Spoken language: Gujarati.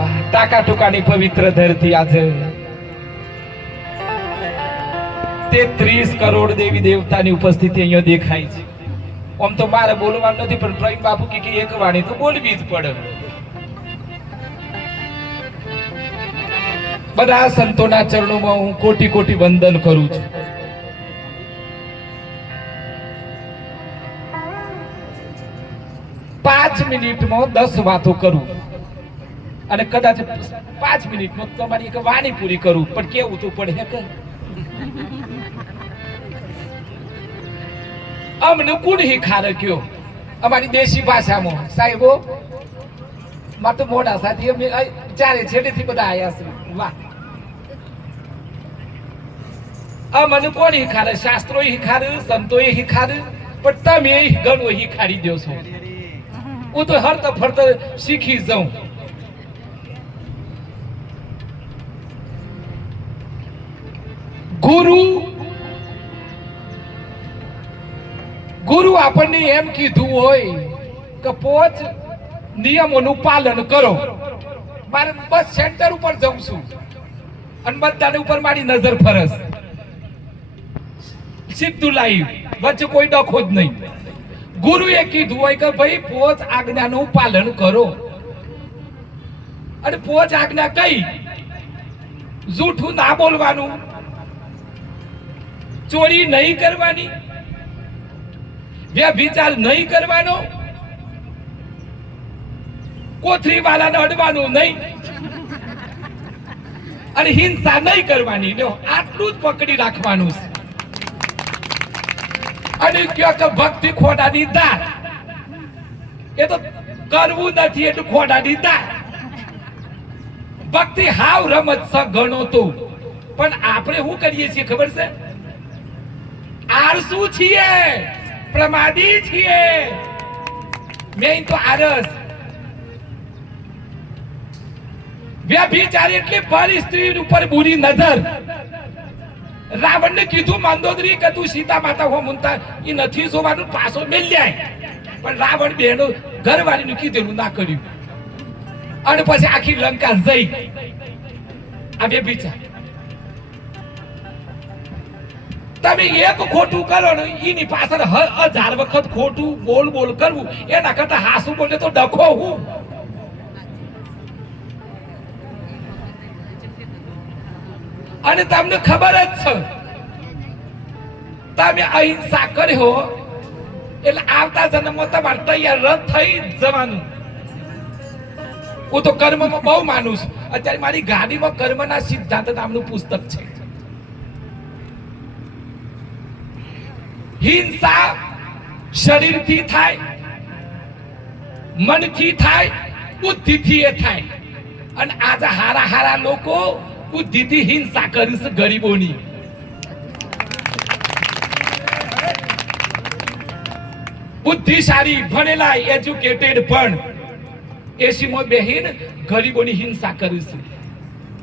વાહ ટાકા ટુકાની પવિત્ર ધરતી આજે 33 કરોડ દેવી દેવતાની ઉપસ્થિતિ અહીંયા દેખાય છે. આમ તો મારે બોલવાનું નથી પણ પ્રવીણ બાપુ કે એક વાણી તો બોલવી જ પડે. બધા સંતોના ચરણોમાં હું કોટી કોટી વંદન કરું છું. પાંચ મિનિટમાં 10 વાતો કરું અને કદાચ 5 મિનિટમાં તમારી એક વાણી પૂરી કરું પણ કેવું તો પડે કે અમને કોણ હિખારે કયો અમારી દેશી ભાષામાં સાહેબો માં તો મોડા સાથી અમે ચારે છેડેથી બધા આયા છે. વાહ અમને કોણ હિખારે? શાસ્ત્રો હિખારે, સંતો હિખારે, પણ તમે ઘણું હિખાડી દો છો. હું તો હરતા ફરતા શીખી જાઉં. ગુરુ આપણને એમ કીધું હોય કે 5 નિયમોનું પાલન કરો. મારે બસ સેન્ટર ઉપર જઉં છું અને બધાને ઉપર મારી નજર ફરસ સીધું લાઈવ, વચ્ચે કોઈ ડખો જ નહીં. ગુરુએ કીધું હોય કે ભાઈ 5 આજ્ઞાનું પાલન કરો. અને 5 આજ્ઞા કઈ? જૂઠું ના બોલવાનું, ચોરી નહીં કરવાની, વ્યભિચાર નહીં કરવાનો, કોથરી વાળાને અડવાનું નહીં અને હિંસા નહીં કરવાની. આટલું જ પકડી રાખવાનું છે. અને કયો કે ભક્તિ ખોટાની દાળ, એ તો કરવું નથી એટલું ખોટાની દાળ. ભક્તિ હાવ રમત સ ગણો તો, પણ આપણે શું કરીએ છીએ ખબર છે? આળસુ છીએ, પ્રમાદી છીએ. મેં તો આરસ વ્યભિચાર એટલે પરી સ્ત્રી ઉપર બુરી નજર. રાવણ ને કીધું મંદોદરી કે તું સીતા માતા હો મુનતા એ નથી જોવાનું, પાછો મેલ્યાય. પણ રાવણ બેનો ઘરવાળીનું કીધેલું ના કર્યું અને પછી આખી લંકા જઈ. આ વ્યભિચાર. તમે એક ખોટું કરો ને એની પાછળ 1000 વખત ખોટું બોલ બોલ કરવું, એના કરતા હાસુ બોલે તો ડખો હું. અને તમને ખબર જ છે તમે અહિંસા કર્યો એટલે આવતા જન્મમાં તમારે તૈયાર રદ થઈ જવાનું. હું તો કર્મમાં બહુ માનું છું. અત્યારે મારી ગાડીમાં કર્મના સિદ્ધાંત નામનું પુસ્તક છે. હિંસા શરીરથી થાય, મનથી થાય, બુદ્ધિથી એ થાય. અને આજે હારા હારા લોકો બુદ્ધિથી હિંસા કરીશ ગરીબોની. બુદ્ધિશાળી ભણેલા એજ્યુકેટેડ પણ એસીમાં બેહીન ગરીબોની હિંસા કરીશ.